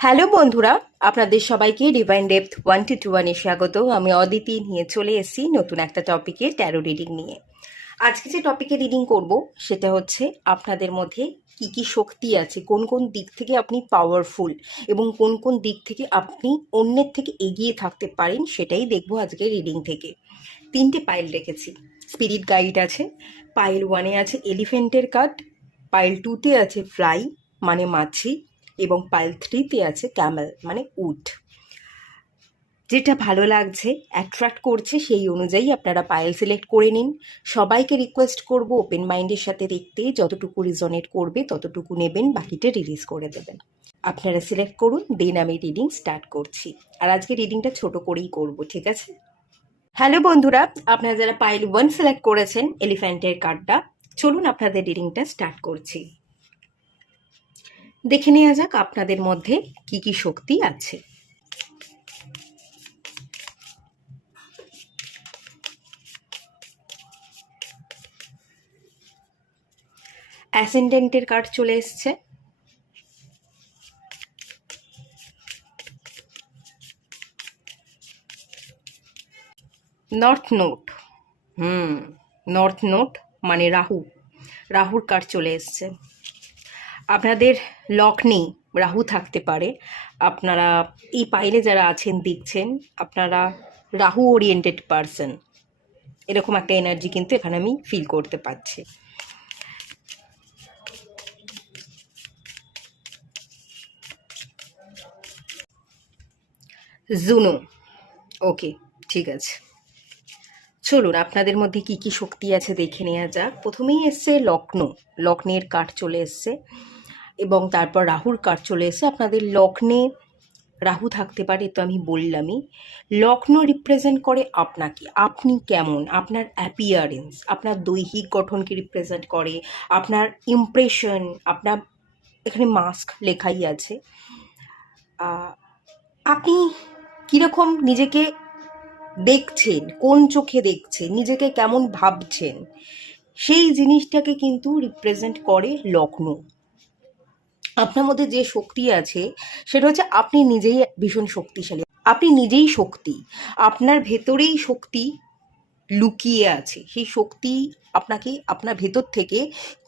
Hello বন্ধুরা, আপনাদের সবাইকে ডিভাইন ডেপথ 1 to 1 স্বাগত। আমি অদিতি নিয়ে চলে এসেছি নতুন একটা টপিকে, ট্যারো রিডিং নিয়ে। আজকে যে টপিকে রিডিং করব সেটা হচ্ছে আপনাদের মধ্যে কি কি শক্তি আছে, কোন কোন দিক থেকে আপনি পাওয়ারফুল এবং কোন কোন দিক থেকে আপনি অন্যের থেকে এগিয়ে থাকতে পারেন, সেটাই দেখবো আজকে রিডিং থেকে। 3টে পাইল রেখেছি। স্পিরিট গাইড আছে, পাইল 1-এ আছে এলিফ্যান্টের কার্ড, পাইল 2-তে আছে ফ্লাই মানে মাছি, এবং পাইল 3-তে আছে ক্যামেল মানে উট। যেটা ভালো লাগছে, অ্যাট্রাক্ট করছে, সেই অনুযায়ী আপনারা পাইল সিলেক্ট করে নিন। সবাইকে রিকোয়েস্ট করব ওপেন মাইন্ডের সাথে দেখতে, যতটুকু রিজনেট করবে ততটুকু নেবেন, বাকিটা রিলিজ করে দেবেন। আপনারা সিলেক্ট করুন, দেন আমি রিডিং স্টার্ট করছি। আর আজকে রিডিংটা ছোট করেই করব, ঠিক আছে? হ্যালো বন্ধুরা, আপনারা যারা পাইল 1 সিলেক্ট করেছেন এলিফ্যান্টের কার্ডটা, চলুন আপনাদের রিডিংটা স্টার্ট করছি। দেখে নেওয়া যাক আপনাদের মধ্যে কি কি শক্তি আছে। অ্যাসেন্ডেন্টের কার্ড চলে এসছে, নর্থ নোট। নর্থ নোট মানে রাহুর কার্ড চলে এসছে। আপনাদের লক নেই, রাহু থাকতে পারে। আপনারা এই পাইলে যারা আছেন দেখছেন, আপনারা রাহু ওরিয়েন্টেড পারসন, এরকম একটা এনার্জি কিন্তু এখানে আমি ফিল করতে পারছি। জুনো, ওকে, ঠিক আছে। চলুন আপনাদের মধ্যে কি কি শক্তি আছে দেখে নেওয়া যাক। প্রথমেই এসছে লগ্নের কার্ড চলে এসছে, এবং তারপর রাহুর কার্ড চলে এসছে। আপনাদের লগ্নে রাহু থাকতে পারে, তো আমি বললামই। লগ্ন রিপ্রেজেন্ট করে আপনাকে, আপনি কেমন, আপনার অ্যাপিয়ারেন্স, আপনার দৈহিক গঠনকে রিপ্রেজেন্ট করে, আপনার ইমপ্রেশন, আপনার এখানে মাস্ক লেখাই আছে। আপনি কীরকম নিজেকে দেখছেন, কোন চোখে দেখছেন, নিজেকে কেমন ভাবছেন, সেই জিনিসটাকে কিন্তু রিপ্রেজেন্ট করে লগ্ন। আপনার মধ্যে যে শক্তি আছে সেটা হচ্ছে আপনি নিজেই ভীষণ শক্তিশালী, আপনি নিজেই শক্তি, আপনার ভেতরেই শক্তি লুকিয়ে আছে। সেই শক্তি আপনাকে আপনার ভেতর থেকে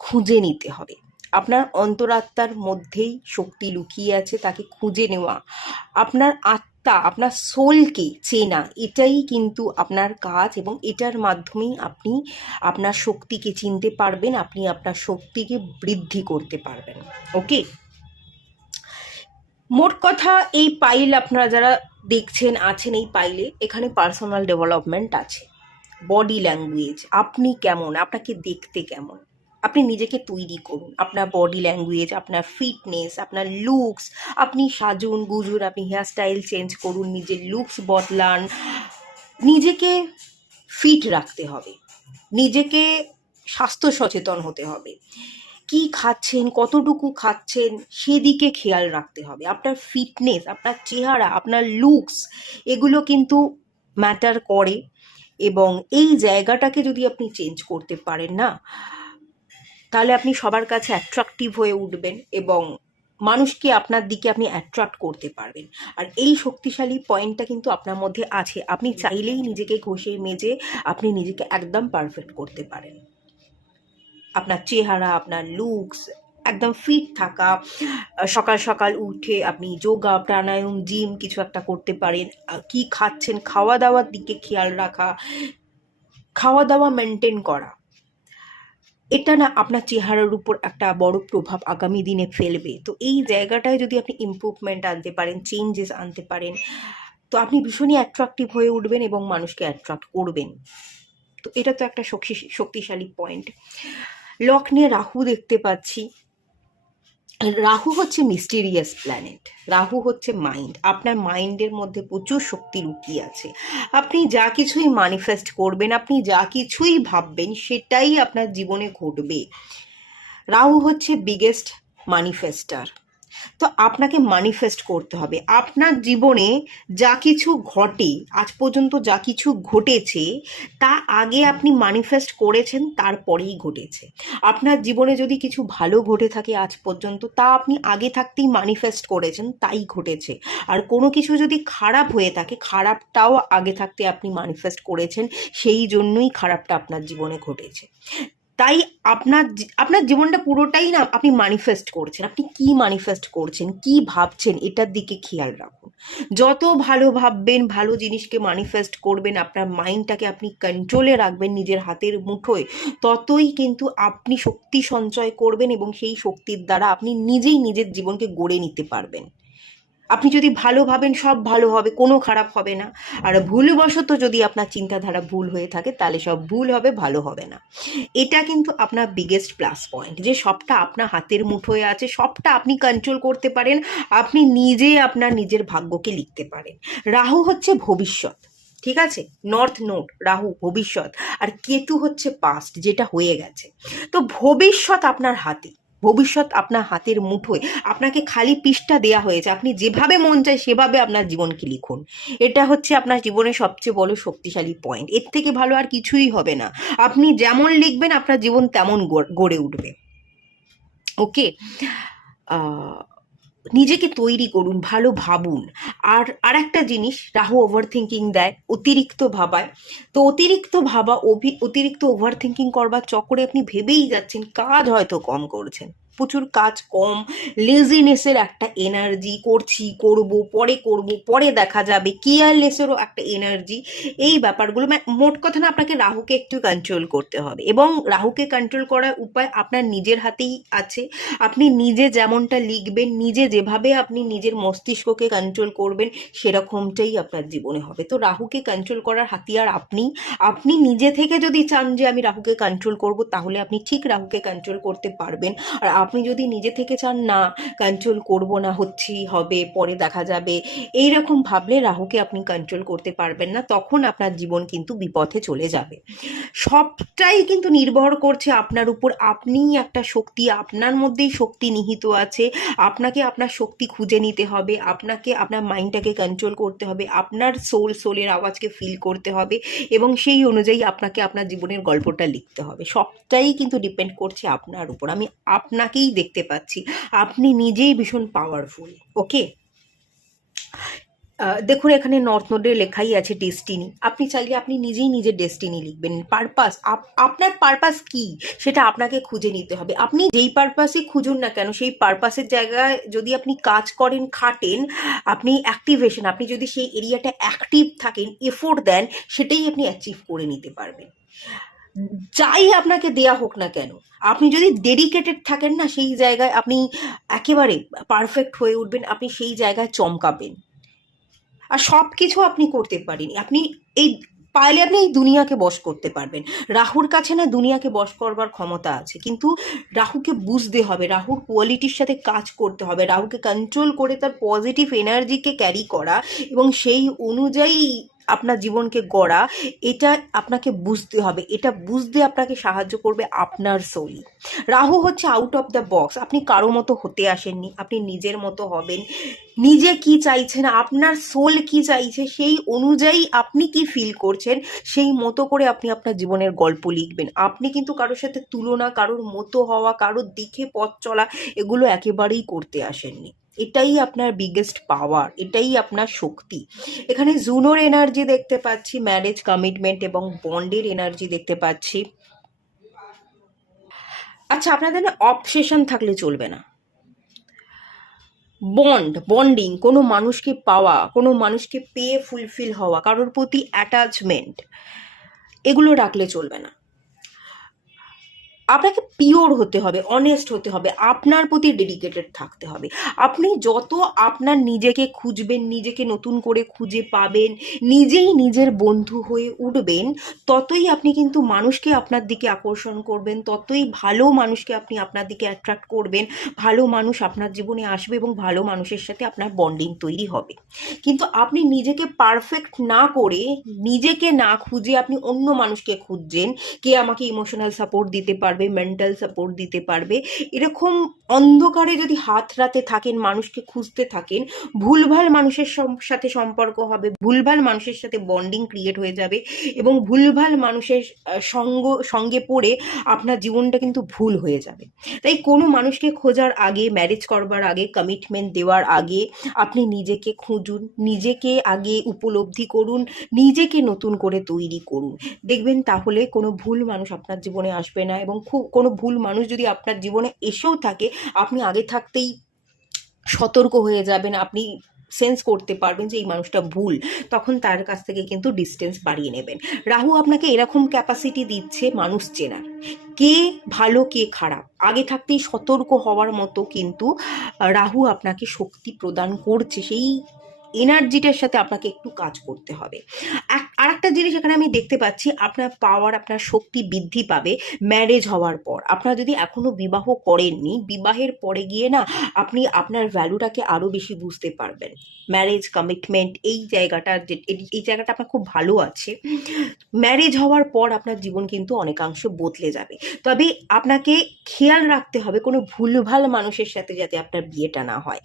খুঁজে নিতে হবে। আপনার অন্তরাত্মার মধ্যেই শক্তি লুকিয়ে আছে, তাকে খুঁজে নেওয়া, আপনার আত্মা, আপনার সোলকে চেনা, এটাই কিন্তু আপনার কাজ, এবং এটার মাধ্যমেই আপনি আপনার শক্তিকে চিনতে পারবেন, আপনি আপনার শক্তিকে বৃদ্ধি করতে পারবেন। ওকে, মোট কথা এই পাইল আপনারা যারা দেখছেন আছেন এই পাইলে, এখানে পার্সোনাল ডেভেলপমেন্ট আছে, বডি ল্যাঙ্গুয়েজ, আপনি কেমন, আপনাকে দেখতে কেমন, আপনি নিজেকে তৈরি করুন। আপনার বডি ল্যাঙ্গুয়েজ, আপনার ফিটনেস, আপনার লুকস, আপনি সাজুন গুজুন, আপনি হেয়ারস্টাইল চেঞ্জ করুন, নিজের লুকস বদলান। নিজেকে ফিট রাখতে হবে, নিজেকে স্বাস্থ্য সচেতন হতে হবে। কি খাচ্ছেন, কতটুকু খাচ্ছেন, সেদিকে খেয়াল রাখতে হবে। আপনার ফিটনেস, আপনার চেহারা, আপনার লুকস, এগুলো কিন্তু ম্যাটার করে। এবং এই জায়গাটাকে যদি আপনি চেঞ্জ করতে পারেন না, তাহলে আপনি সবার কাছে অ্যাট্রাকটিভ হয়ে উঠবেন এবং মানুষকে আপনার দিকে আপনি অ্যাট্রাক্ট করতে পারবেন। আর এই শক্তিশালী পয়েন্টটা কিন্তু আপনার মধ্যে আছে। আপনি চাইলেই নিজেকে ঘষে মেজে আপনি নিজেকে একদম পারফেক্ট করতে পারেন। আপনার চেহারা, আপনার লুকস, একদম ফিট থাকা, সকাল সকাল উঠে আপনি যোগা, প্রাণায়াম, জিম কিছু একটা করতে পারেন। কি খাচ্ছেন, খাওয়া দাওয়ার দিকে খেয়াল রাখা, খাওয়া দাওয়া মেনটেন করা, এটা না আপনার চেহারার উপর একটা বড় প্রভাব আগামী দিনে ফেলবে। তো এই জায়গাটায় যদি আপনি ইমপ্রুভমেন্ট আনতে পারেন, চেঞ্জেস আনতে পারেন, তো আপনি ভীষণই অ্যাট্রাকটিভ হয়ে উঠবেন এবং মানুষকে অ্যাট্রাক্ট করবেন। তো এটা তো একটা শক্তিশালী পয়েন্ট। লগ্নে রাহু দেখতে পাচ্ছি। রাহু হচ্ছে মিস্টিরিয়াস প্ল্যানেট, রাহু হচ্ছে মাইন্ড। আপনার মাইন্ডের মধ্যে প্রচুর শক্তি লুকিয়ে আছে। আপনি যা কিছুই ম্যানিফেস্ট করবেন, আপনি যা কিছুই ভাববেন, সেটাই আপনার জীবনে ঘটবে। রাহু হচ্ছে বিগেস্ট ম্যানিফেস্টার। তো আপনাকে ম্যানিফেস্ট করতে হবে। আপনার জীবনে যা কিছু ঘটে, আজ পর্যন্ত যা কিছু ঘটেছে, তা আগে আপনি ম্যানিফেস্ট করেছেন, তারপরেই ঘটেছে। আপনার জীবনে যদি কিছু ভালো ঘটে থাকে আজ পর্যন্ত, তা আপনি আগে থাকতেই ম্যানিফেস্ট করেছেন, তাই ঘটেছে। আর কোনো কিছু যদি খারাপ হয়ে থাকে, খারাপটাও আগে থাকতে আপনি ম্যানিফেস্ট করেছেন, সেই জন্যই খারাপটা আপনার জীবনে ঘটেছে। তাই আপনার জীবনটা পুরোটাই না আপনি ম্যানিফেস্ট করছেন। আপনি কি ম্যানিফেস্ট করছেন, কি ভাবছেন, এটার দিকে খেয়াল রাখুন। যত ভালো ভাববেন, ভালো জিনিসকে ম্যানিফেস্ট করবেন, আপনার মাইন্ডটাকে আপনি কন্ট্রোলে রাখবেন নিজের হাতের মুঠোয়, ততই কিন্তু আপনি শক্তি সঞ্চয় করবেন এবং সেই শক্তির দ্বারা আপনি নিজেই নিজের জীবনকে গড়ে নিতে পারবেন। আপনি যদি ভালো ভাবেন, সব ভালো হবে, কোনো খারাপ হবে না। আর ভুলবশত যদি আপনার চিন্তাধারা ভুল হয়ে থাকে, তাহলে সব ভুল হবে, ভালো হবে না। এটা কিন্তু আপনার বিগেস্ট প্লাস পয়েন্ট, যে সবটা আপনার হাতের মুঠোয় আছে, সবটা আপনি কন্ট্রোল করতে পারেন। আপনি নিজে আপনার নিজের ভাগ্যকে লিখতে পারেন। রাহু হচ্ছে ভবিষ্যৎ, ঠিক আছে? নর্থ নোড, রাহু ভবিষ্যৎ, আর কেতু হচ্ছে পাস্ট, যেটা হয়ে গেছে। তো ভবিষ্যৎ আপনার হাতে, ভবিষ্যৎ আপনার হাতের মুঠোয়। আপনাকে খালি পৃষ্ঠা দেয়া হয়েছে, আপনি যেভাবে মন চায় সেভাবে আপনার জীবনকে লিখুন। এটা হচ্ছে আপনার জীবনের সবচেয়ে বড় শক্তিশালী পয়েন্ট। এর থেকে ভালো আর কিছুই হবে না। আপনি যেমন লিখবেন আপনার জীবন তেমন গড়ে উঠবে। ওকে, নিজেকে তৈরি করুন, ভালো ভাবুন। আর একটা জিনিস, রাহু ওভার থিঙ্কিং দেয়, অতিরিক্ত ভাবায়। তো অতিরিক্ত ওভার থিঙ্কিং করবার চক্করে আপনি ভেবেই যাচ্ছেন, কাজ হয়তো কম করছেন, প্রচুর কাজ কম, লেজিনেসের একটা এনার্জি, পরে দেখা যাবে, কেয়ারলেসেরও একটা এনার্জি। এই ব্যাপারগুলো মোট কথা না, আপনাকে রাহুকে একটু কন্ট্রোল করতে হবে, এবং রাহুকে কন্ট্রোল করার উপায় আপনার নিজের হাতেই আছে। আপনি নিজে যেমনটা লিখবেন, নিজে যেভাবে আপনি নিজের মস্তিষ্ককে কন্ট্রোল করবেন, সেরকমটাই আপনার জীবনে হবে। তো রাহুকে কন্ট্রোল করার হাতিয়ার আপনি নিজে থেকে যদি চান যে আমি রাহুকে কন্ট্রোল করব, তাহলে আপনি ঠিক রাহুকে কন্ট্রোল করতে পারবেন। আর আপনি যদি নিজে থেকে চান না, কন্ট্রোল করব না, হচ্ছেই হবে, পরে দেখা যাবে, এইরকম ভাবলে রাহুকে আপনি কন্ট্রোল করতে পারবেন না। তখন আপনার জীবন কিন্তু বিপথে চলে যাবে। সবটাই কিন্তু নির্ভর করছে আপনার উপর। আপনিই একটা শক্তি, আপনার মধ্যেই শক্তি নিহিত আছে। আপনাকে আপনার শক্তি খুঁজে নিতে হবে, আপনাকে আপনার মাইন্ডটাকে কন্ট্রোল করতে হবে, আপনার সোলের আওয়াজকে ফিল করতে হবে, এবং সেই অনুযায়ী আপনাকে আপনার জীবনের গল্পটা লিখতে হবে। সবটাই কিন্তু ডিপেন্ড করছে আপনার উপর। আমি আপনাকেই দেখতে পাচ্ছি, আপনি নিজেই ভীষণ পাওয়ারফুল। ওকে, দেখুন এখানে নর্থ নোডে লেখাই আছে ডেস্টিনি। আপনি চাইলে আপনি নিজেই নিজের ডেস্টিনি লিখবেন। পারপাস, আপনার পারপাস কি সেটা আপনাকে খুঁজে নিতে হবে। আপনি যেই পারপাসই খুঁজুন না কেন, সেই পারপাসের জায়গায় যদি আপনি কাজ করেন, খাটেন, আপনি অ্যাক্টিভেশন, আপনি যদি সেই এরিয়াটা অ্যাক্টিভ থাকেন, এফোর্ট দেন, সেটাই আপনি অ্যাচিভ করে নিতে পারবেন। যাই আপনাকে দেয়া হোক না কেন, আপনি যদি ডেডিকেটেড থাকেন না, সেই জায়গায় আপনি একেবারে পারফেক্ট হয়ে উঠবেন, আপনি সেই জায়গায় চমকাবেন। আর সব কিছু আপনি করতে পারেন। আপনি পারলে আপনি এই দুনিয়াকে বশ করতে পারবেন। রাহুর কাছে না দুনিয়াকে বশ করবার ক্ষমতা আছে, কিন্তু রাহুকে বুঝতে হবে, রাহুর কোয়ালিটির সাথে কাজ করতে হবে, রাহুকে কন্ট্রোল করে তার পজিটিভ এনার্জিকে ক্যারি করা এবং সেই অনুযায়ী আপনার জীবনকে গড়া, এটা আপনাকে বুঝতে হবে। এটা বুঝতে আপনাকে সাহায্য করবে আপনার সোল। রাহু হচ্ছে আউট অফ দ্য বক্স। আপনি কারো মতো হতে আসেননি, আপনি নিজের মতো হবেন। নিজে কি চাইছেন, আপনার সোল কি চাইছে, সেই অনুযায়ী আপনি কি ফিল করছেন, সেই মতো করে আপনি আপনার জীবনের গল্প লিখবেন। আপনি কিন্তু কারোর সাথে তুলনা, কারোর মতো হওয়া, কারোর দিকে পথ চলা, এগুলো একেবারেই করতে আসেননি। এটাই আপনার বিগেস্ট পাওয়ার, এটাই আপনার শক্তি। এখানে জুনোর এনার্জি দেখতে পাচ্ছি, ম্যারেজ, কমিটমেন্ট এবং বন্ডের এনার্জি দেখতে পাচ্ছি। আচ্ছা, আপনাদের না অবসেশন থাকলে চলবে না। বন্ডিং, কোনো মানুষকে পাওয়া, কোনো মানুষকে পেয়ে ফুলফিল হওয়া, কারোর প্রতি অ্যাটাচমেন্ট, এগুলো রাখলে চলবে না। আপনাকে পিওর হতে হবে, অনেস্ট হতে হবে, আপনার প্রতি ডেডিকেটেড থাকতে হবে। আপনি যত আপনার নিজেকে খুঁজবেন, নিজেকে নতুন করে খুঁজে পাবেন, নিজেই নিজের বন্ধু হয়ে উঠবেন, ততই আপনি কিন্তু মানুষকে আপনার দিকে আকর্ষণ করবেন, ততই ভালো মানুষকে আপনি আপনার দিকে অ্যাট্রাক্ট করবেন, ভালো মানুষ আপনার জীবনে আসবে এবং ভালো মানুষের সাথে আপনার বন্ডিং তৈরি হবে। কিন্তু আপনি নিজেকে পারফেক্ট না করে, নিজেকে না খুঁজে আপনি অন্য মানুষকে খুঁজছেন, কে আমাকে ইমোশনাল সাপোর্ট দিতে পারবে, পারবে, মেন্টাল সাপোর্ট দিতে পারবে। এরকম অন্ধকারে যদি হাত রাতে থাকেন, মানুষকে খুঁজতে থাকেন, ভুলভাল মানুষের সাথে সম্পর্ক হবে, ভুলভাল মানুষের সাথে বন্ডিং ক্রিয়েট হয়ে যাবে এবং ভুলভাল মানুষের সঙ্গে পড়ে আপনার জীবনটা কিন্তু ভুল হয়ে যাবে। তাই কোনো মানুষকে খোঁজার আগে, ম্যারেজ করবার আগে, কমিটমেন্ট দেওয়ার আগে আপনি নিজেকে খুঁজুন, নিজেকে আগে উপলব্ধি করুন, নিজেকে নতুন করে তৈরি করুন। দেখবেন তাহলে কোনো ভুল মানুষ আপনার জীবনে আসবে না, এবং কোনো ভুল মানুষ যদি আপনার জীবনে এসেও থাকে, আপনি আগে থাকতেই সতর্ক হয়ে যাবেন, আপনি সেন্স করতে পারবেন যে এই মানুষটা ভুল, তখন তার কাছ থেকে কিন্তু ডিস্টেন্স বাড়িয়ে নেবেন। রাহু আপনাকে এরকম ক্যাপাসিটি দিচ্ছে মানুষ চেনার, কে ভালো কে খারাপ আগে থাকতেই সতর্ক হওয়ার মতো কিন্তু রাহু আপনাকে শক্তি প্রদান করছে। সেই এনার্জিটার সাথে আপনাকে একটু কাজ করতে হবে। আরেকটা জিনিস এখানে আমি দেখতে পাচ্ছি, আপনার পাওয়ার, আপনার শক্তি বৃদ্ধি পাবে ম্যারেজ হওয়ার পর। আপনারা যদি এখনো বিবাহ করেননি, বিবাহের পরে গিয়ে না আপনি আপনার ভ্যালুটাকে আরো বেশি বুঝতে পারবেন। ম্যারেজ, কমিটমেন্ট, এই জায়গাটা আপনার খুব ভালো আছে। ম্যারেজ হওয়ার পর আপনার জীবন কিন্তু অনেকাংশ বদলে যাবে। তবে আপনাকে খেয়াল রাখতে হবে কোনো ভুলভাল মানুষের সাথে যাতে আপনার বিয়েটা না হয়।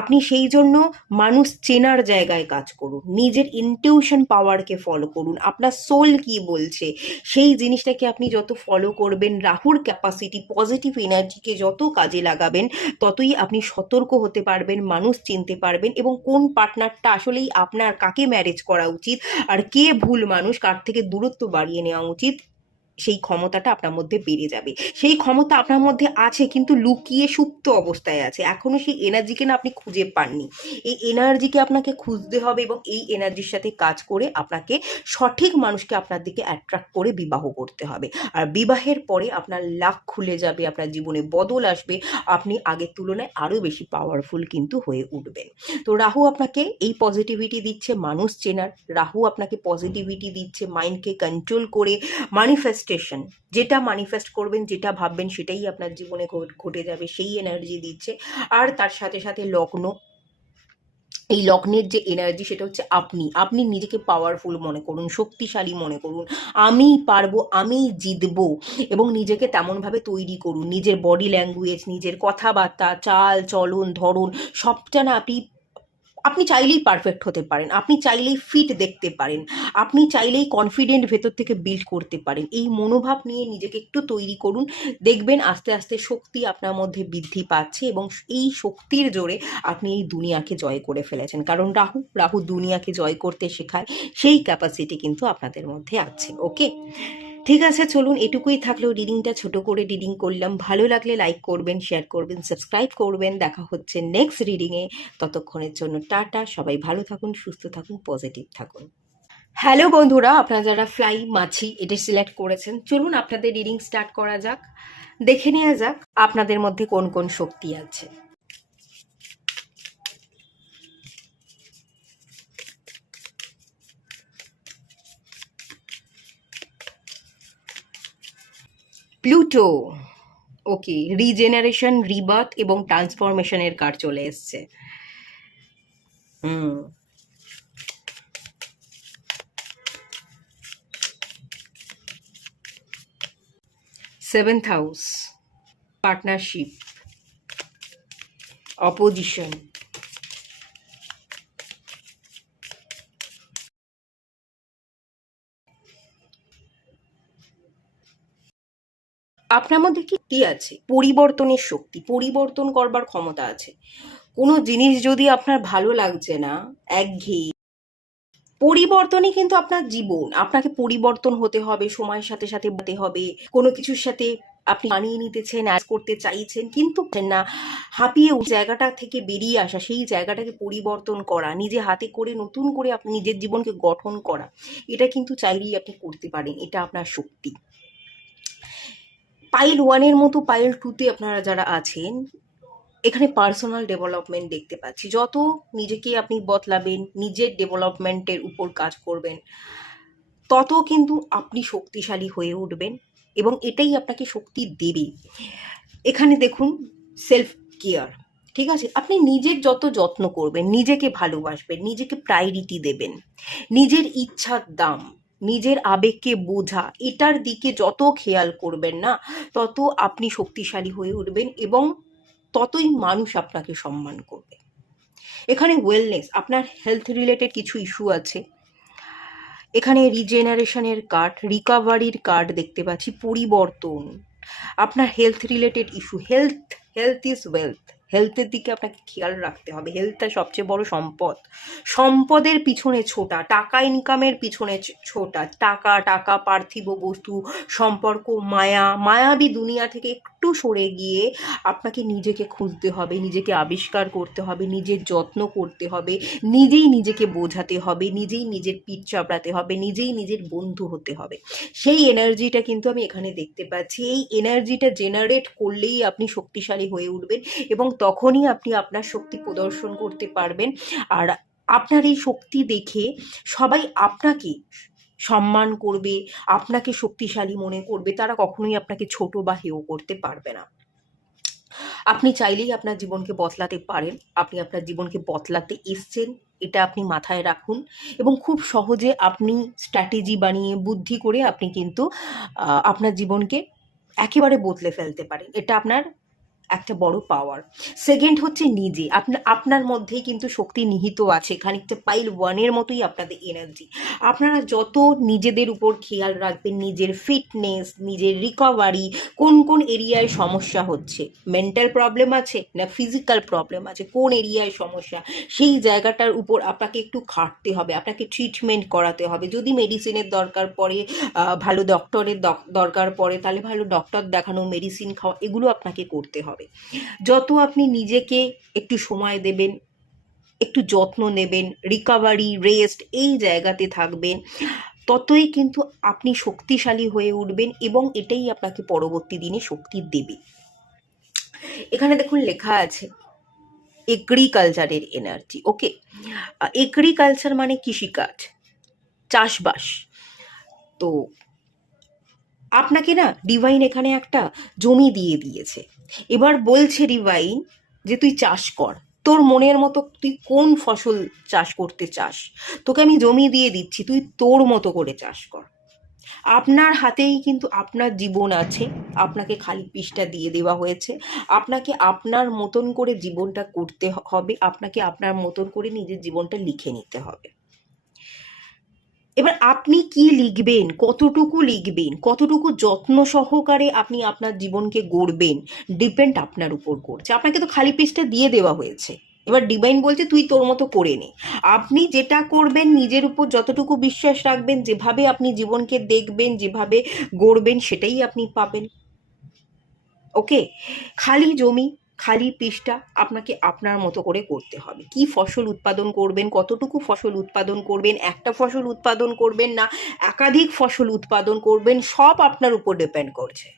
আপনি সেই জন্য মানুষ চেনার জায়গায় কাজ করুন, নিজের ইনটিউশন পাওয়ারকে ফলো করুন, আপনার সোল কি বলছে সেই জিনিসটাকে আপনি যত ফলো করবেন, রাহুর ক্যাপাসিটি, পজিটিভ এনার্জিকে যত কাজে লাগাবেন, ততই আপনি সতর্ক হতে পারবেন, মানুষ চিনতে পারবেন, এবং কোন পার্টনারটা আসলেই আপনার, কাকে ম্যারেজ করা উচিত আর কে ভুল মানুষ, কার থেকে দূরত্ব বাড়িয়ে নেওয়া উচিত, সেই ক্ষমতাটা আপনার মধ্যে বেড়ে যাবে। সেই ক্ষমতা আপনার মধ্যে আছে, কিন্তু লুকিয়ে সুপ্ত অবস্থায় আছে, এখনো সেই এনার্জিকে না আপনি খুঁজে পাননি। এই এনার্জিকে আপনাকে খুঁজতে হবে এবং এই এনার্জির সাথে কাজ করে আপনাকে সঠিক মানুষকে আপনার দিকে অ্যাট্রাক্ট করে বিবাহ করতে হবে। আর বিবাহের পরে আপনার লাক খুলে যাবে, আপনার জীবনে বদল আসবে, আপনি আগের তুলনায় আরও বেশি পাওয়ারফুল কিন্তু হয়ে উঠবেন। তো রাহু আপনাকে এই পজিটিভিটি দিচ্ছে মানুষ চেনার, রাহু আপনাকে পজিটিভিটি দিচ্ছে মাইন্ডকে কন্ট্রোল করে ম্যানিফেস্টেশন, যেটা ম্যানিফেস্ট করবেন, যেটা ভাববেন সেটাই আপনার জীবনে ঘটে যাবে, সেই এনার্জি দিচ্ছে। আর তার সাথে সাথে লগ্ন, এই লগ্নের যে এনার্জি সেটা হচ্ছে আপনি নিজেকে পাওয়ারফুল মনে করুন, শক্তিশালী মনে করুন, আমি পারবো, আমি জিতবো, এবং নিজেকে তেমনভাবে তৈরি করুন। নিজের বডি ল্যাঙ্গুয়েজ, নিজের কথাবার্তা, চাল চলন, ধরন, সবটা না আপনি চাইলেই পারফেক্ট হতে পারেন, আপনি চাইলেই ফিট দেখতে পারেন, আপনি চাইলেই কনফিডেন্ট ভেতর থেকে বিল্ড করতে পারেন। এই মনোভাব নিয়ে নিজেকে একটু তৈরি করুন, দেখবেন আস্তে আস্তে শক্তি আপনার মধ্যে বৃদ্ধি পাচ্ছে, এবং এই শক্তির জোরে আপনি এই দুনিয়াকে জয় করে ফেলেছেন। কারণ রাহু দুনিয়াকে জয় করতে শেখায়, সেই ক্যাপাসিটি কিন্তু আপনাদের মধ্যে আছে। ওকে, ঠিক আছে, চলুন এটুকুই থাকলেও, রিডিংটা ছোট করে রিডিং করলাম। ভালো লাগলে লাইক করবেন, শেয়ার করবেন, সাবস্ক্রাইব করবেন। দেখা হচ্ছে নেক্সট রিডিংয়ে। ততক্ষণের জন্য টাটা, সবাই ভালো থাকুন, সুস্থ থাকুন, পজিটিভ থাকুন। হ্যালো বন্ধুরা, আপনারা যারা ফ্লাই, মাছি এটা সিলেক্ট করেছেন, চলুন আপনাদের রিডিং স্টার্ট করা যাক। দেখে নেওয়া যাক আপনাদের মধ্যে কোন কোন শক্তি আছে। প্লুটো, ওকে, রিজেনারেশন, রিবার্থ এবং ট্রান্সফরমেশনের কার্ড চলে এসছে। হুম, 7th হাউস, পার্টনারশিপ, অপোজিশন, আপনার মধ্যে কি আছে? পরিবর্তনের শক্তি, পরিবর্তন করবার ক্ষমতা আছে। কোনো জিনিস যদি আপনার ভালো লাগছে না, একঘেয়ে, পরিবর্তনই কিন্তু আপনার জীবন, আপনাকে পরিবর্তন হতে হবে, সময়ের সাথে সাথে হতে হবে, কোনো কিছুর সাথে আপনি মানিয়ে নিতেছেন, অ্যাড করতে চাইছেন, কিন্তু না, হাঁপিয়ে জায়গাটা থেকে বেরিয়ে আসা, সেই জায়গাটাকে পরিবর্তন করা, নিজে হাতে করে নতুন করে আপনি নিজের জীবনকে গঠন করা, এটা কিন্তু চাইলেই আপনি করতে পারেন, এটা আপনার শক্তি। পাইল 1-এর মতো পাইল 2-তে আপনারা যারা আছেন, এখানে পার্সোনাল ডেভেলপমেন্ট দেখতে পাচ্ছি। যত নিজেকে আপনি বদলাবেন, নিজের ডেভেলপমেন্টের উপর কাজ করবেন, তত কিন্তু আপনি শক্তিশালী হয়ে উঠবেন, এবং এটাই আপনাকে শক্তি দেবে। এখানে দেখুন সেলফ কেয়ার, ঠিক আছে, আপনি নিজের যত যত্ন করবেন, নিজেকে ভালোবাসবেন, নিজেকে প্রায়োরিটি দেবেন, নিজের ইচ্ছার দাম নিজের আবেগকে বোঝা, এটার দিকে যত খেয়াল করবেন না, তত আপনি শক্তিশালী হয়ে উঠবেন এবং ততই মানুষ আপনাকে সম্মান করবে। এখানে ওয়েলনেস, আপনার হেলথ রিলেটেড কিছু ইস্যু আছে, এখানে রিজেনারেশনের কার্ড, রিকভারির কার্ড দেখতে পাচ্ছি, পরিবর্তন, আপনার health related issue, health is wealth, হেলথের দিকে আপনাকে খেয়াল রাখতে হবে। হেলথটা সবচেয়ে বড় সম্পদ। সম্পদের পিছনে ছোটা, টাকা ইনকামের পিছনে ছোটা, টাকা টাকা পার্থিব বস্তু, সম্পর্ক, মায়াবী দুনিয়া থেকে একটু সরে গিয়ে আপনাকে নিজেকে খুঁজতে হবে, নিজেকে আবিষ্কার করতে হবে, নিজের যত্ন করতে হবে, নিজেই নিজেকে বোঝাতে হবে, নিজেই নিজের পিঠ চাপড়াতে হবে, নিজেই নিজের বন্ধু হতে হবে। সেই এনার্জিটা কিন্তু আমি এখানে দেখতে পাচ্ছি। এই এনার্জিটা জেনারেট করলেই আপনি শক্তিশালী হয়ে উঠবেন এবং তখনই আপনি আপনার শক্তি প্রদর্শন করতে পারবেন। আর আপনার এই শক্তি দেখে সবাই আপনাকে সম্মান করবে, আপনাকে শক্তিশালী মনে করবে, তারা কখনোই আপনাকে ছোট বা হেয় করতে পারবে না। আপনি চাইলেই আপনার জীবনকে বদলাতে পারেন, আপনি আপনার জীবনকে বদলাতে এসছেন, এটা আপনি মাথায় রাখুন এবং খুব সহজে আপনি স্ট্র্যাটেজি বানিয়ে বুদ্ধি করে আপনি কিন্তু আপনার জীবনকে একেবারে বদলে ফেলতে পারেন। এটা আপনার একটা বড় পাওয়ার। সেকেন্ড হচ্ছে নিজে, আপনার মধ্যেই কিন্তু শক্তি নিহিত আছে, খানিকটা পাইল ওয়ানের মতোই আপনাদের এনার্জি। আপনারা যত নিজেদের উপর খেয়াল রাখবেন, নিজের ফিটনেস, নিজের রিকভারি, কোন কোন এরিয়ায় সমস্যা হচ্ছে, মেন্টাল প্রবলেম আছে না ফিজিক্যাল প্রবলেম আছে, কোন এরিয়ায় সমস্যা, সেই জায়গাটার উপর আপনাকে একটু খাটতে হবে, আপনাকে ট্রিটমেন্ট করাতে হবে। যদি মেডিসিনের দরকার পড়ে, ভালো ডক্টরের দরকার পড়ে, তাহলে ভালো ডক্টর দেখানো, মেডিসিন খাওয়া, এগুলো আপনাকে করতে হবে। যত আপনি নিজেকে একটু সময় দেবেন, একটু যত্ন নেবেন, রিকভারি, রেস্ট, এই জায়গাতে থাকবেন, ততই কিন্তু আপনি শক্তিশালী হয়ে উঠবেন এবং এটাই আপনাকে পরবর্তী দিনে শক্তি দেবে। এখানে দেখুন লেখা আছে এগ্রিকালচারের এনার্জি। ওকে, এগ্রিকালচার মানে কৃষিকাজ, চাষবাস। তো আপনাকে না ডিভাইন এখানে একটা জমি দিয়ে দিয়েছে, এবার বলছে ডিভাইন যে তুই চাষ কর, তোর মনের মতো তুই কোন ফসল চাষ করতে চাস, তোকে আমি জমি দিয়ে দিচ্ছি, তুই তোর মতো করে চাষ কর। আপনার হাতেই কিন্তু আপনার জীবন আছে, আপনাকে খালি পৃষ্ঠা দিয়ে দেওয়া হয়েছে, আপনাকে আপনার মতন করে জীবনটা করতে হবে, আপনাকে আপনার মতন করে নিজের জীবনটা লিখে নিতে হবে। এবার আপনি কি লিখবেন, কতটুকু লিখবেন, কতটুকু যত্ন সহকারে আপনি আপনার জীবনকে গড়বেন, ডিপেন্ড আপনার উপর করছে। আপনাকে তো খালি পেজটা দিয়ে দেওয়া হয়েছে, এবার ডিভাইন বলছে তুই তোর মতো করে নে। আপনি যেটা করবেন, নিজের উপর যতটুকু বিশ্বাস রাখবেন, যেভাবে আপনি জীবনকে দেখবেন, যেভাবে গড়বেন, সেটাই আপনি পাবেন। ওকে, খালি জমি, খালি পৃষ্ঠা, আপনাকে আপনার মতো করে করতে হবে। কি ফসল উৎপাদন করবেন, কতটুকু ফসল উৎপাদন করবেন, একটা ফসল উৎপাদন করবেন না একাধিক ফসল উৎপাদন করবেন, সব আপনার উপর ডিপেন্ড করছে।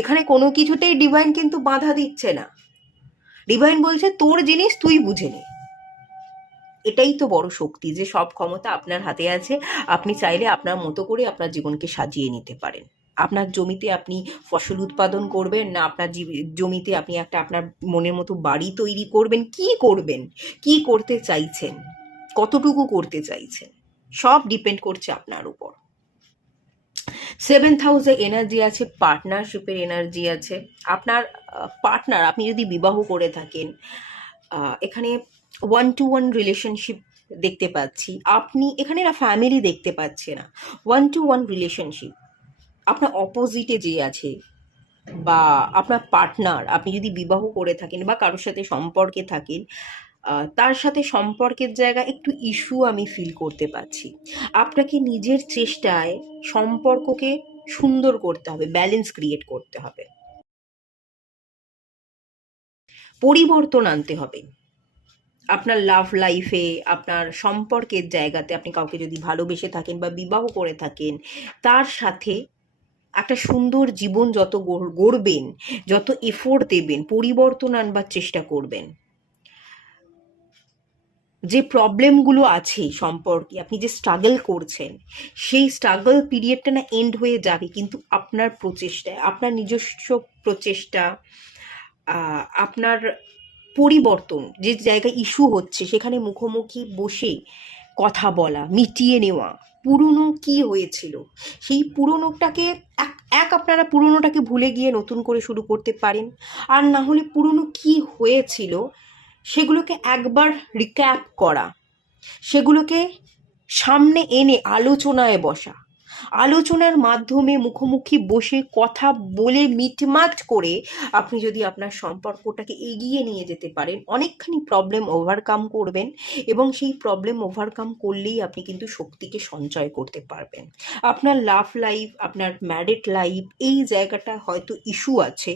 এখানে কোনো কিছুতেই ডিভাইন কিন্তু বাধা দিচ্ছে না, ডিভাইন বলছে তোর জিনিস তুই বুঝে নে। এটাই তো বড় শক্তি, যে সব ক্ষমতা আপনার হাতে আছে, আপনি চাইলে আপনার মতো করে আপনার জীবনকে সাজিয়ে নিতে পারেন। আপনার জমিতে আপনি ফসল উৎপাদন করবেন না আপনার জমিতে আপনি একটা আপনার মনের মতো বাড়ি তৈরি করবেন, কি করবেন, কি করতে চাইছেন, কতটুকু করতে চাইছেন, সব ডিপেন্ড করছে আপনার উপর। 7th হাউসে এনার্জি আছে, পার্টনারশিপের এনার্জি আছে। আপনার পার্টনার, আপনি যদি বিবাহ করে থাকেন, এখানে 1-to-1 রিলেশনশিপ দেখতে পাচ্ছি। আপনি এখানে না ফ্যামিলি দেখতে পাচ্ছি না, 1-to-1 রিলেশনশিপ। আপনার অপোজিটে যে আছে বা আপনার পার্টনার, আপনি যদি বিবাহ করে থাকেন বা কারোর সাথে সম্পর্কে থাকেন, তার সাথে সম্পর্কের জায়গা একটু ইস্যু আমি ফিল করতে পারছি। আপনাকে নিজের চেষ্টায় সম্পর্ককে সুন্দর করতে হবে, ব্যালেন্স ক্রিয়েট করতে হবে, পরিবর্তন আনতে হবে আপনার লাভ লাইফে, আপনার সম্পর্কের জায়গাতে। আপনি কাউকে যদি ভালোবেসে থাকেন বা বিবাহ করে থাকেন, তার সাথে একটা সুন্দর জীবন যত গড়বেন, যত এফোর্ট দেবেন, পরিবর্তন আনবার চেষ্টা করবেন। যে প্রবলেমগুলো আছে সম্পর্কে, আপনি যে স্ট্রাগল করছেন, সেই স্ট্রাগল পিরিয়ডটা না এন্ড হয়ে যাবে, কিন্তু আপনার প্রচেষ্টায়, আপনার নিজস্ব প্রচেষ্টা, আপনার পরিবর্তন, যে জায়গায় ইস্যু হচ্ছে সেখানে মুখোমুখি বসে কথা বলা, মিটিয়ে নেওয়া, পুরনো কি হয়েছিল সেই পুরনোটাকে আপনারা পুরনোটাকে ভুলে গিয়ে নতুন করে শুরু করতে পারেন। আর না হলে পুরনো কি হয়েছিল সেগুলোকে একবার রিক্যাপ করা, সেগুলোকে সামনে এনে আলোচনায় বসা, আলোচনার মাধ্যমে মুখোমুখি বসে কথা বলে মিটমাট করে আপনি যদি আপনার সম্পর্কটাকে এগিয়ে নিয়ে যেতে পারেন, অনেকখানি প্রবলেম ওভারকাম করবেন এবং সেই প্রবলেম ওভারকাম করলেই আপনি কিন্তু শক্তিকে সঞ্চয় করতে পারবেন। আপনার লাভ লাইফ, আপনার ম্যারিড লাইফ, এই জায়গাটা হয়তো ইস্যু আছে,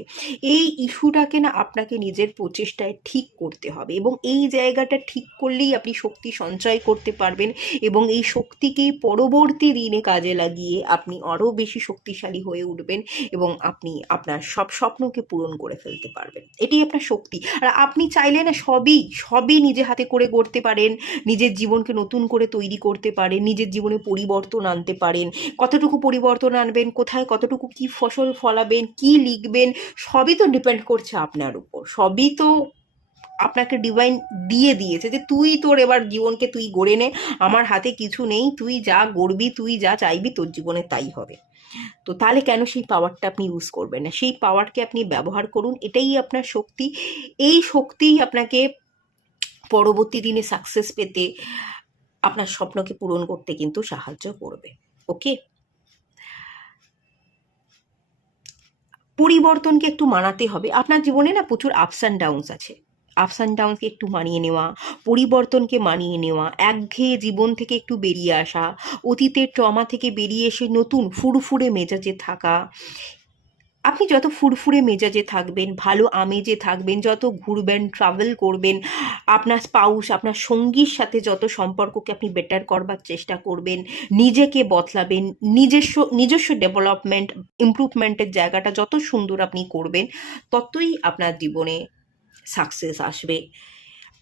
এই ইস্যুটাকে না আপনাকে নিজের প্রচেষ্টায় ঠিক করতে হবে এবং এই জায়গাটা ঠিক করলেই আপনি শক্তি সঞ্চয় করতে পারবেন এবং এই শক্তিকেই পরবর্তী দিনে কাজে লাগিয়ে আপনি আরও বেশি শক্তিশালী হয়ে উঠবেন এবং আপনি আপনার সব স্বপ্নকে পূরণ করে ফেলতে পারবেন। এটাই আপনার শক্তি। আর আপনি চাইলে না সবই নিজে হাতে করে গড়তে পারেন, নিজের জীবনকে নতুন করে তৈরি করতে পারেন, নিজের জীবনে পরিবর্তন আনতে পারেন। কতটুকু পরিবর্তন আনবেন, কোথায় কতটুকু কি ফসল ফলাবেন, কি লিখবেন, সবই তো ডিপেন্ড করছে আপনার উপর। সবই তো আপনাকে ডিভাইন দিয়ে দিয়েছে যে তুই তোর এবার জীবনকে তুই গড়ে নে, আমার হাতে কিছু নেই, তুই যা গড়বি, তুই যা চাইবি তোর জীবনে তাই হবে। তো তাহলে কেন সেই পাওয়ারটা আপনি ইউজ করবেন না? সেই পাওয়ারকে আপনি ব্যবহার করুন, এটাই আপনার শক্তি। এই শক্তিই আপনাকে পরবর্তী দিনে সাকসেস পেতে, আপনার স্বপ্নকে পূরণ করতে কিন্তু সাহায্য করবে। ওকে, পরিবর্তনকে একটু মানাতে হবে। আপনার জীবনে না প্রচুর আপস অ্যান্ড ডাউনস আছে, আপস অ্যান্ড ডাউনকে একটু মানিয়ে নেওয়া, পরিবর্তনকে মানিয়ে নেওয়া, একঘেয়ে জীবন থেকে একটু বেরিয়ে আসা, অতীতের ট্রমা থেকে বেরিয়ে এসে নতুন ফুরফুরে মেজাজে থাকা। আপনি যত ফুরফুরে মেজাজে থাকবেন, ভালো আমেজে থাকবেন, যত ঘুরবেন, ট্রাভেল করবেন, আপনার স্পাউস, আপনার সঙ্গীর সাথে যত সম্পর্ককে আপনি বেটার করবার চেষ্টা করবেন, নিজেকে বদলাবেন, নিজস্ব ডেভেলপমেন্ট, ইমপ্রুভমেন্টের জায়গাটা যত সুন্দর আপনি করবেন, ততই আপনার জীবনে সাকসেস আসবে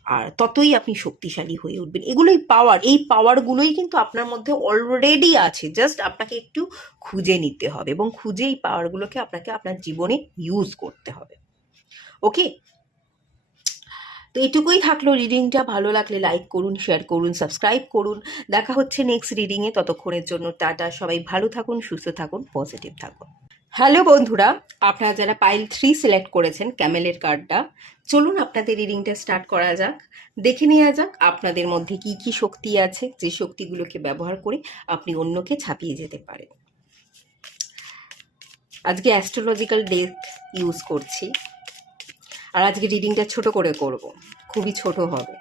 আর ততই আপনি শক্তিশালী হয়ে উঠবেন। এগুলোই পাওয়ার, এই পাওয়ারগুলোই কিন্তু আপনার মধ্যে অলরেডি আছে, জাস্ট আপনাকে একটু খুঁজে নিতে হবে এবং খুঁজে এই পাওয়ারগুলোকে আপনাকে আপনার জীবনে ইউজ করতে হবে। ওকে, তো এটুকুই থাকলো রিডিংটা। ভালো লাগলে লাইক করুন, শেয়ার করুন, সাবস্ক্রাইব করুন। দেখা হচ্ছে নেক্সট রিডিংয়ে, ততক্ষণের জন্য টাটা। সবাই ভালো থাকুন, সুস্থ থাকুন, পজিটিভ থাকুন। হ্যালো বন্ধুরা, আপনারা যারা পাইল 3 সিলেক্ট করেছেন ক্যামেলের কার্ডটা, চলুন আপনাদের রিডিংটা স্টার্ট করা যাক। দেখে নেওয়া যাক আপনাদের মধ্যে কি কি শক্তি আছে, যে শক্তিগুলোকে ব্যবহার করে আপনি অন্যকে ছাপিয়ে যেতে পারেন। আজকে অ্যাস্ট্রোলজিক্যাল ডেক ইউজ করছি আর আজকে রিডিংটা ছোট করে করব, খুবই ছোট হবে।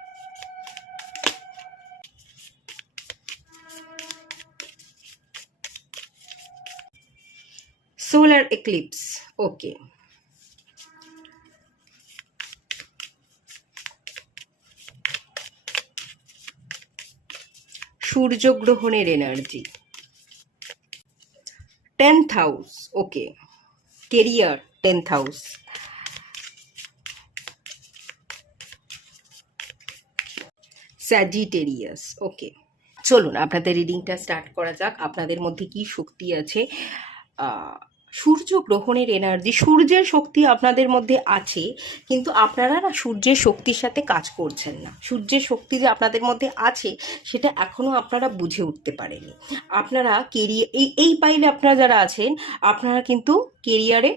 সোলার এক্লিপস, ওকে। সূর্যগ্রহণের এনার্জি, 10th হাউস, ওকে। কেরিয়ার 10th হাউস, স্যাজিটেরিয়াস, ওকে। চলুন আপনাদের রিডিংটা স্টার্ট করা যাক। আপনাদের মধ্যে কি শক্তি আছে? সূর্য গ্রহণের এনার্জি, সূর্যের শক্তি আপনাদের মধ্যে আছে, কিন্তু আপনারা না সূর্যের শক্তির সাথে কাজ করছেন না। সূর্যের শক্তি যে আপনাদের মধ্যে আছে সেটা এখনও আপনারা বুঝে উঠতে পারেনি। আপনারা কেরিয়ার, এই পাইলে আপনারা যারা আছেন, আপনারা কিন্তু কেরিয়ারে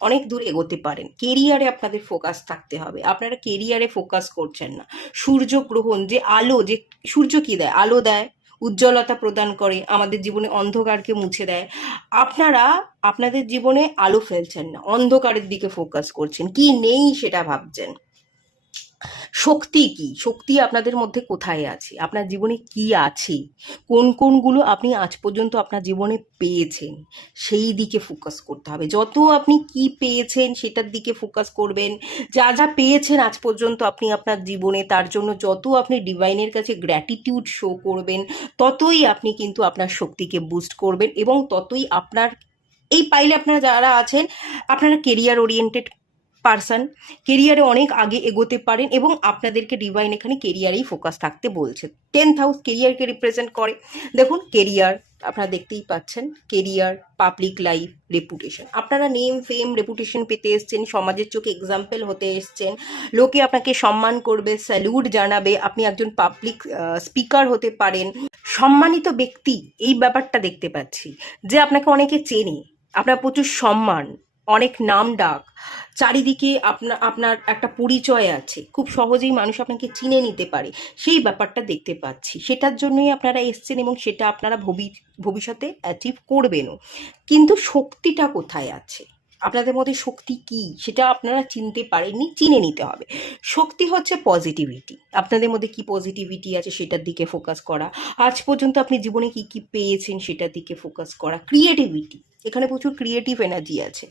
অনেক দূর এগোতে পারেন। কেরিয়ারে আপনাদের ফোকাস থাকতে হবে, আপনারা কেরিয়ারে ফোকাস করছেন না। সূর্যগ্রহণ যে আলো, যে সূর্য কী দেয়? আলো দেয়, উজ্জ্বলতা প্রদান করে, আমাদের জীবনে অন্ধকারকে মুছে দেয়। আপনারা আপনাদের জীবনে আলো ফেলছেন না, অন্ধকারের দিকে ফোকাস করছেন, কি নেই সেটা ভাবছেন। শক্তি কি? শক্তি আপনাদের মধ্যে কোথায় আছে? আপনার জীবনে কি আছে? কোনগুলো আপনি আজ পর্যন্ত আপনার জীবনে পেয়েছেন, সেই দিকে ফোকাস করতে হবে। যত আপনি কি পেয়েছেন সেটার দিকে ফোকাস করবেন। যা যা পেয়েছেন আজ পর্যন্ত আপনি আপনার জীবনে, তার জন্য যত আপনি ডিভাইনের কাছে গ্র্যাটিটিউড শো করবেন, ততই আপনি কিন্তু আপনার শক্তিকে বুস্ট করবেন এবং ততই আপনার এই পাইলে আপনারা যারা আছেন, আপনারা কেরিয়ার ওরিয়েন্টেড পারসন, কেরিয়ারে অনেক আগে এগোতে পারেন এবং আপনাদেরকে ডিভাইন এখানে কেরিয়ারেই ফোকাস থাকতে বলছে। 10th হাউস কেরিয়ারকে রিপ্রেজেন্ট করে। দেখুন, কেরিয়ার, আপনারা দেখতেই পাচ্ছেন, কেরিয়ার, পাবলিক লাইফ, রেপুটেশন। আপনারা নেম ফেম রেপুটেশন পেতে এসছেন, সমাজের চোখে এক্সাম্পল হতে এসছেন, লোকে আপনাকে সম্মান করবে, স্যালুট জানাবে, আপনি একজন পাবলিক স্পিকার হতে পারেন, সম্মানিত ব্যক্তি, এই ব্যাপারটা দেখতে পাচ্ছি যে আপনাকে অনেকে চেনে, আপনার প্রচুর সম্মান, অনেক নাম ডাক, চারিদিকে আপনার একটা পরিচয় আছে, খুব সহজেই মানুষ আপনাকে চিনে নিতে পারে, সেই ব্যাপারটা দেখতে পাচ্ছি। সেটার জন্যই আপনারা এসছেন এবং সেটা আপনারা ভবিষ্যতে অ্যাচিভ করবেনও। কিন্তু শক্তিটা কোথায় আছে, আপনাদের মধ্যে শক্তি কি সেটা আপনারা চিনতে পারেননি, চিনে নিতে হবে। শক্তি হচ্ছে পজিটিভিটি, আপনাদের মধ্যে কি পজিটিভিটি আছে সেটার দিকে ফোকাস করা, আজ পর্যন্ত আপনি জীবনে কি কি পেয়েছেন সেটার দিকে ফোকাস করা, ক্রিয়েটিভিটি, এখানে প্রচুর ক্রিয়েটিভ এনার্জি আছে।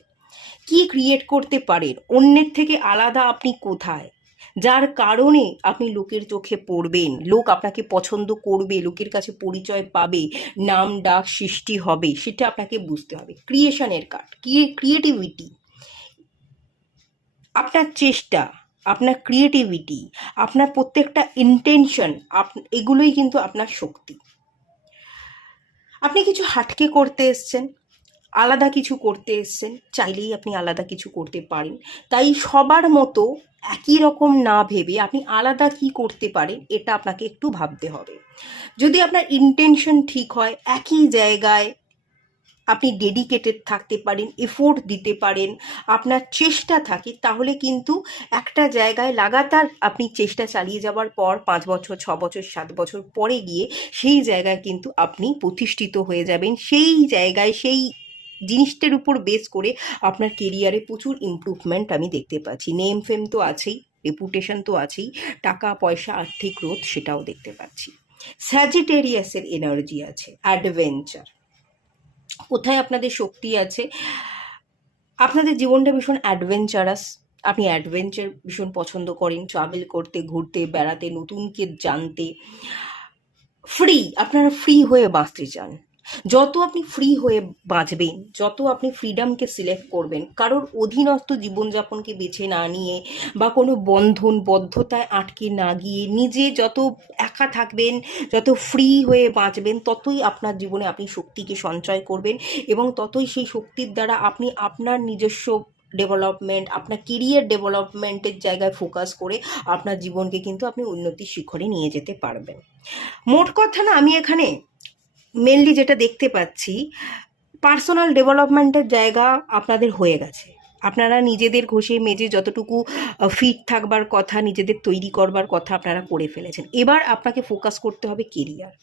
কি ক্রিয়েট করতে পারেন, অন্যের থেকে আলাদা আপনি কোথায়, যার কারণে আপনি লোকের চোখে পড়বেন, লোক আপনাকে পছন্দ করবে, লোকের কাছে পরিচয় পাবে, নাম ডাক সৃষ্টি হবে, সেটা আপনাকে বুঝতে হবে। ক্রিয়েশনের কার্ড, ক্রিয়েটিভিটি, আপনার চেষ্টা, আপনার ক্রিয়েটিভিটি, আপনার প্রত্যেকটা ইন্টেনশন, এগুলোই কিন্তু আপনার শক্তি। আপনি কিছু হাটকে করতে এসছেন, আলাদা কিছু করতে এসছেন, চাইলেই আপনি আলাদা কিছু করতে পারেন। তাই সবার মতো একই রকম না ভেবে আপনি আলাদা কি করতে পারেন এটা আপনাকে একটু ভাবতে হবে। যদি আপনার ইন্টেনশন ঠিক হয়, একই জায়গায় আপনি ডেডিকেটেড থাকতে পারেন, এফোর্ট দিতে পারেন, আপনার চেষ্টা থাকে, তাহলে কিন্তু একটা জায়গায় লাগাতার আপনি চেষ্টা চালিয়ে যাওয়ার পর 5 বছর, 6 বছর, 7 বছর পরে গিয়ে সেই জায়গায় কিন্তু আপনি প্রতিষ্ঠিত হয়ে যাবেন। সেই জায়গায় সেই জিনিসটার উপর বেস করে আপনার কেরিয়ারে প্রচুর ইমপ্রুভমেন্ট আমি দেখতে পাচ্ছি। নেম ফেম তো আছেই, রেপুটেশন তো আছেই, টাকা পয়সা, আর্থিক গ্রোথ সেটাও দেখতে পাচ্ছি। স্যাজিটেরিয়াসের এনার্জি আছে, অ্যাডভেঞ্চার। কোথায় আপনাদের শক্তি আছে, আপনাদের জীবনটা ভীষণ অ্যাডভেঞ্চারাস, আপনি অ্যাডভেঞ্চার ভীষণ পছন্দ করেন, ট্রাভেল করতে, ঘুরতে, বেড়াতে, নতুনকে জানতে, ফ্রি, আপনারা ফ্রি হয়ে বাঁচতে চান। যত আপনি ফ্রি হয়ে বাঁচবেন, যত আপনি ফ্রিডমকে সিলেক্ট করবেন, কারোর অধীনস্থ জীবনযাপনকে বেছে না নিয়ে বা কোনো বদ্ধতায় আটকে না গিয়ে নিজে যত একা থাকবেন, যত ফ্রি হয়ে বাঁচবেন, ততই আপনার জীবনে আপনি শক্তিকে সঞ্চয় করবেন এবং ততই সেই শক্তির দ্বারা আপনি আপনার নিজস্ব ডেভেলপমেন্ট, আপনার কেরিয়ার ডেভেলপমেন্টের জায়গায় ফোকাস করে আপনার জীবনকে কিন্তু আপনি উন্নতির শিখরে নিয়ে যেতে পারবেন। মোট কথা না, আমি এখানে মেনলি যেটা দেখতে পাচ্ছি, পার্সোনাল ডেভেলপমেন্টের জায়গা আপনাদের হয়ে গেছে। আপনারা নিজেদের ঘষে মেজে যতটুকু ফিট থাকবার কথা, নিজেদের তৈরি করবার কথা আপনারা করে ফেলেছেন। এবার আপনাকে ফোকাস করতে হবে কেরিয়ার।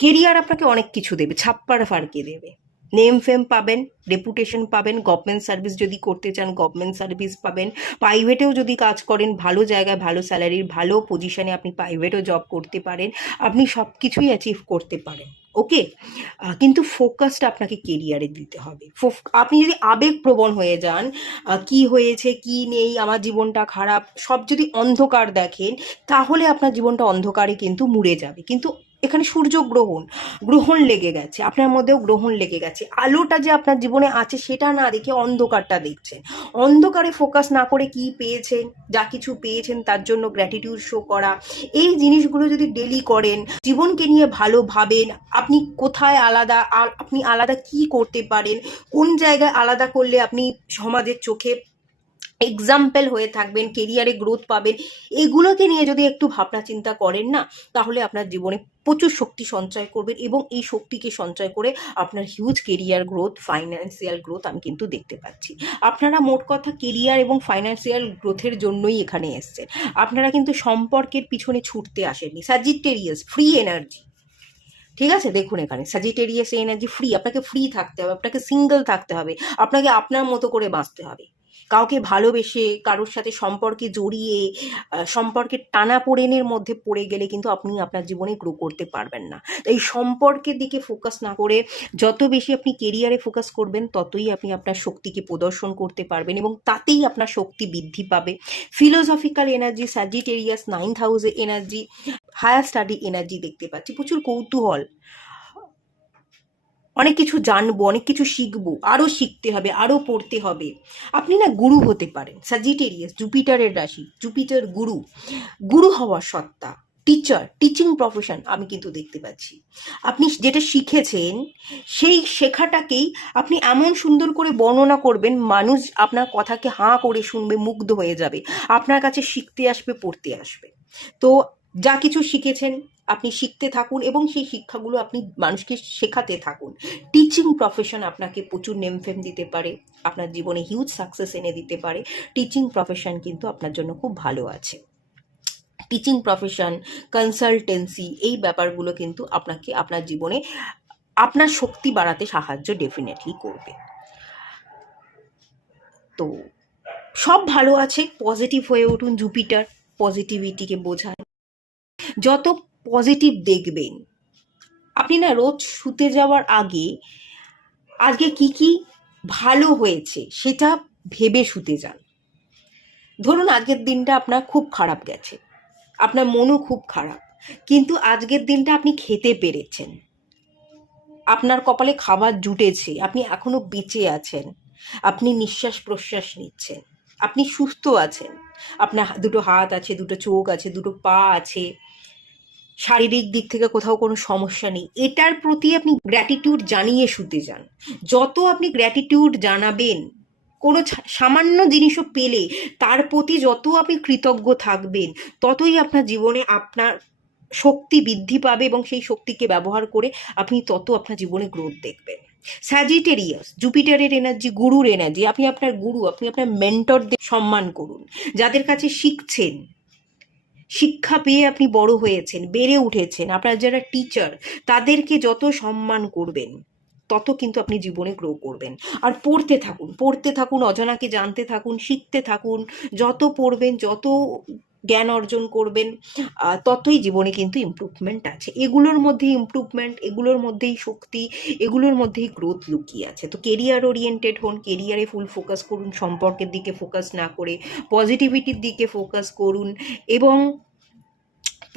কেরিয়ার আপনাকে অনেক কিছু দেবে, ছাপ্পার ফাড়কে দেবে। নেম ফেম পাবেন, রেপুটেশন পাবেন, গভর্নমেন্ট সার্ভিস যদি করতে চান গভর্নমেন্ট সার্ভিস পাবেন, প্রাইভেটেও যদি কাজ করেন ভালো জায়গায়, ভালো স্যালারির, ভালো পজিশনে আপনি প্রাইভেটও জব করতে পারেন, আপনি সব কিছুই অ্যাচিভ করতে পারেন। ওকে, কিন্তু ফোকাসটা আপনাকে কেরিয়ারে দিতে হবে। আপনি যদি আবেগপ্রবণ হয়ে যান, কি হয়েছে কি নেই, আমার জীবনটা খারাপ, সব যদি অন্ধকার দেখেন, তাহলে আপনার জীবনটা অন্ধকারে কিন্তু মুড়ে যাবে। কিন্তু এখানে সূর্য গ্রহণ লেগে গেছে, আপনার মধ্যেও গ্রহণ লেগে গেছে, আলোটা যে আপনার জীবনে আছে সেটা না দেখে অন্ধকারটা দেখছেন। অন্ধকারে ফোকাস না করে কি পেয়েছেন, যা কিছু পেয়েছেন তার জন্য গ্র্যাটিটিউড শো করা, এই জিনিসগুলো যদি ডেলি করেন, জীবনকে নিয়ে ভালো ভাবেন, আপনি কোথায় আলাদা, আপনি আলাদা কি করতে পারেন, কোন জায়গায় আলাদা করলে আপনি সমাজের চোখে এক্সাম্পল হয়ে থাকবেন, কেরিয়ারে গ্রোথ পাবেন, এগুলোকে নিয়ে যদি একটু ভাবনা চিন্তা করেন না, তাহলে আপনার জীবনে প্রচুর শক্তি সঞ্চয় করবেন এবং এই শক্তিকে সঞ্চয় করে আপনার huge career growth, financial growth আমি কিন্তু দেখতে পাচ্ছি। আপনারা মোট কথা কেরিয়ার এবং ফাইন্যান্সিয়াল গ্রোথের জন্যই এখানে এসছেন, আপনারা কিন্তু সম্পর্কের পিছনে ছুটতে আসেননি। স্যাজিটেরিয়াস, ফ্রি এনার্জি, ঠিক আছে, দেখুন এখানে স্যাজিটেরিয়াস এনার্জি, ফ্রি, আপনাকে ফ্রি থাকতে হবে, আপনাকে সিঙ্গেল থাকতে হবে, আপনাকে আপনার মতো করে বাঁচতে হবে। কাউকে ভালোবেসে কারোর সাথে সম্পর্কে জড়িয়ে সম্পর্কের টানাপোড়েনের মধ্যে পড়ে গেলে কিন্তু আপনি আপনার জীবনে গ্রো করতে পারবেন না। এই সম্পর্কের দিকে ফোকাস না করে যত বেশি আপনি কেরিয়ারে ফোকাস করবেন, ততই আপনি আপনার শক্তিকে প্রদর্শন করতে পারবেন এবং তাতেই আপনার শক্তি বৃদ্ধি পাবে। ফিলোসফিক্যাল এনার্জি, স্যাজিটেরিয়াস, 9th হাউসে এনার্জি, হায়ার স্টাডি এনার্জি দেখতে পাচ্ছি, প্রচুর কৌতূহল, অনেক কিছু জানবো, অনেক কিছু শিখবো, আরও শিখতে হবে, আরও পড়তে হবে। আপনি না গুরু হতে পারেন। স্যাজিটেরিয়াস, জুপিটারের রাশি, জুপিটার গুরু, গুরু হওয়ার সত্তা, টিচিং প্রফেশন আমি কিন্তু দেখতে পাচ্ছি। আপনি যেটা শিখেছেন সেই শেখাটাকেই আপনি এমন সুন্দর করে বর্ণনা করবেন, মানুষ আপনার কথাকে হাঁ করে শুনবে, মুগ্ধ হয়ে যাবে, আপনার কাছে শিখতে আসবে, পড়তে আসবে। তো যা কিছু শিখেছেন আপনি শিখতে থাকুন এবং সেই শিক্ষাগুলো আপনি মানুষকে শেখাতে থাকুন। টিচিং প্রফেশন আপনাকে প্রচুর নেম ফেম দিতে পারে, আপনার জীবনে হিউজ সাকসেস এনে দিতে পারে। টিচিং প্রফেশন কিন্তু আপনার জন্য খুব ভালো আছে। টিচিং প্রফেশন, কনসালটেন্সি, এই ব্যাপারগুলো কিন্তু আপনাকে আপনার জীবনে আপনার শক্তি বাড়াতে সাহায্য ডেফিনেটলি করবে। তো সব ভালো আছে, পজিটিভ হয়ে উঠুন। জুপিটার পজিটিভিটিকে বোঝায়। যত পজিটিভ দেখবেন, আপনি না রোজ শুতে যাওয়ার আগে আজকে কি কি ভালো হয়েছে সেটা ভেবে শুতে যান। ধরুন আজকের দিনটা আপনার খুব খারাপ গেছে, আপনার মনও খুব খারাপ, কিন্তু আজকের দিনটা আপনি খেতে পেরেছেন, আপনার কপালে খাবার জুটেছে, আপনি এখনো বেঁচে আছেন, আপনি নিঃশ্বাস প্রশ্বাস নিচ্ছেন, আপনি সুস্থ আছেন, আপনার দুটো হাত আছে, দুটো চোখ আছে, দুটো পা আছে, শারীরিক দিক থেকে কোথাও কোনো সমস্যা নেই, এটার প্রতি আপনি গ্র্যাটিটিউড জানিয়ে শুতে যান। যত আপনি গ্র্যাটিটিউড জানাবেন কোনো সামান্য জিনিসও পেলে, তার প্রতি যত আপনি কৃতজ্ঞ থাকবেন, ততই আপনার জীবনে আপনার শক্তি বৃদ্ধি পাবে এবং সেই শক্তিকে ব্যবহার করে আপনি তত আপনার জীবনে গ্রোথ দেখবেন। স্যাজিটেরিয়াস, জুপিটারের এনার্জি, গুরুর এনার্জি। আপনি আপনার গুরু, আপনি আপনার মেন্টরদের সম্মান করুন, যাদের কাছে শিখছেন, শিক্ষা পেয়ে আপনি বড় হয়েছেন, বেড়ে উঠেছেন, আপনার যারা টিচার, তাদেরকে যত সম্মান করবেন তত কিন্তু আপনি জীবনে গ্রো করবেন। আর পড়তে থাকুন, অজানাকে জানতে থাকুন, শিখতে থাকুন। যত পড়বেন, যত জ্ঞান অর্জন করবেন, ততই জীবনে কিন্তু ইমপ্রুভমেন্ট আছে। এগুলোর মধ্যেই ইমপ্রুভমেন্ট, এগুলোর মধ্যেই শক্তি, এগুলোর মধ্যেই গ্রোথ লুকিয়ে আছে। তো কেরিয়ার ওরিয়েন্টেড হন, কেরিয়ারে ফুল ফোকাস করুন, সম্পর্কের দিকে ফোকাস না করে পজিটিভিটির দিকে ফোকাস করুন এবং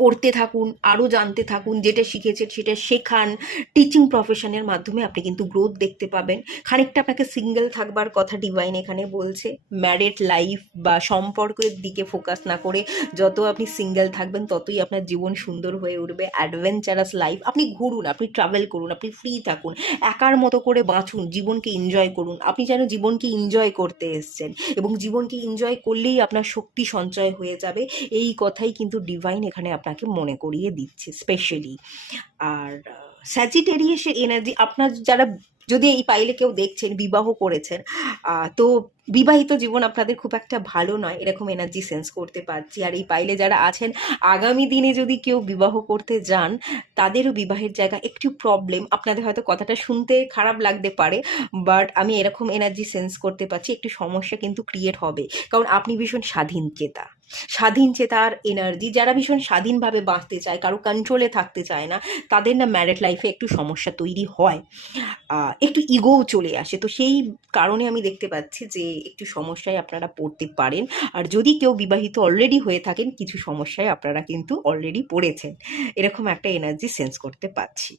পড়তে থাকুন, আরও জানতে থাকুন, যেটা শিখেছেন সেটা শেখান। টিচিং প্রফেশনের মাধ্যমে আপনি কিন্তু গ্রোথ দেখতে পাবেন। খানিকটা আপনাকে সিঙ্গেল থাকবার কথা ডিভাইন এখানে বলছে। ম্যারিড লাইফ বা সম্পর্কের দিকে ফোকাস না করে যত আপনি সিঙ্গেল থাকবেন ততই আপনার জীবন সুন্দর হয়ে উঠবে। অ্যাডভেঞ্চারাস লাইফ, আপনি ঘুরুন, আপনি ট্রাভেল করুন, আপনি ফ্রি থাকুন, একার মতো করে বাঁচুন, জীবনকে এনজয় করুন। আপনি যেন জীবনকে এনজয় করতে এসছেন এবং জীবনকে এনজয় করলেই আপনার শক্তি সঞ্চয় হয়ে যাবে। এই কথাই কিন্তু ডিভাইন এখানে আপনাকে মনে করিয়ে দিচ্ছে স্পেশালি। আর স্যাজিটেরিয়াসের এনার্জি, আপনার যারা, যদি এই পাইলে কেউ দেখছেন বিবাহ করেছেন, তো বিবাহিত জীবন আপনাদের খুব একটা ভালো নয়, এরকম এনার্জি সেন্স করতে পারছি। আর এই পাইলে যারা আছেন, আগামী দিনে যদি কেউ বিবাহ করতে যান, তাদেরও বিবাহের জায়গা একটু প্রবলেম। আপনাদের হয়তো কথাটা শুনতে খারাপ লাগতে পারে, বাট আমি এরকম এনার্জি সেন্স করতে পারছি, একটু সমস্যা কিন্তু ক্রিয়েট হবে। কারণ আপনি ভীষণ স্বাধীন চেতার এনার্জি। যারা ভীষণ স্বাধীনভাবে বাঁচতে চায়, কারো কন্ট্রোলে থাকতে চায় না, তাদের না ম্যারিড লাইফে একটু সমস্যা তৈরি হয়, একটু ইগোও চলে আসে। তো সেই কারণে আমি দেখতে পাচ্ছি যে একটু সমস্যায় আপনারা পড়তে পারেন। আর যদি কেউ বিবাহিত অলরেডি হয়ে থাকেন, কিছু সমস্যায় আপনারা কিন্তু অলরেডি পড়েছেন, এরকম একটা এনার্জি সেন্স করতে পাচ্ছি।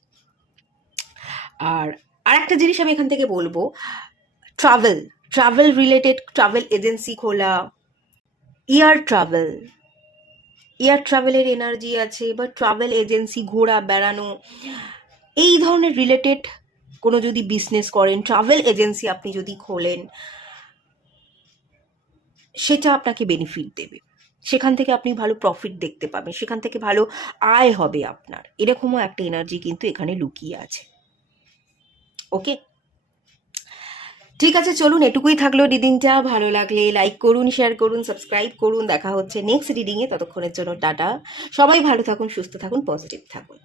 আর আরেকটা জিনিস আমি এখান থেকে বলবো, ট্রাভেল রিলেটেড, ট্রাভেল এজেন্সি খোলা, এয়ার ট্রাভেলের এনার্জি আছে, বা ট্রাভেল এজেন্সি, ঘোরা বেড়ানো, এই ধরনের রিলেটেড কোনো যদি বিজনেস করেন, ট্রাভেল এজেন্সি আপনি যদি খোলেন, সেটা আপনাকে বেনিফিট দেবে। সেখান থেকে আপনি ভালো প্রফিট দেখতে পাবেন, সেখান থেকে ভালো আয় হবে আপনার, এরকমও একটা এনার্জি কিন্তু এখানে লুকিয়ে আছে। ওকে, ঠিক আছে, চলুন এটুকুই থাকলো রিডিংটা। ভালো লাগলে লাইক করুন, শেয়ার করুন, সাবস্ক্রাইব করুন। দেখা হচ্ছে নেক্সট রিডিংয়ে, ততক্ষণের জন্য টাটা। সবাই ভালো থাকুন, সুস্থ থাকুন, পজিটিভ থাকুন।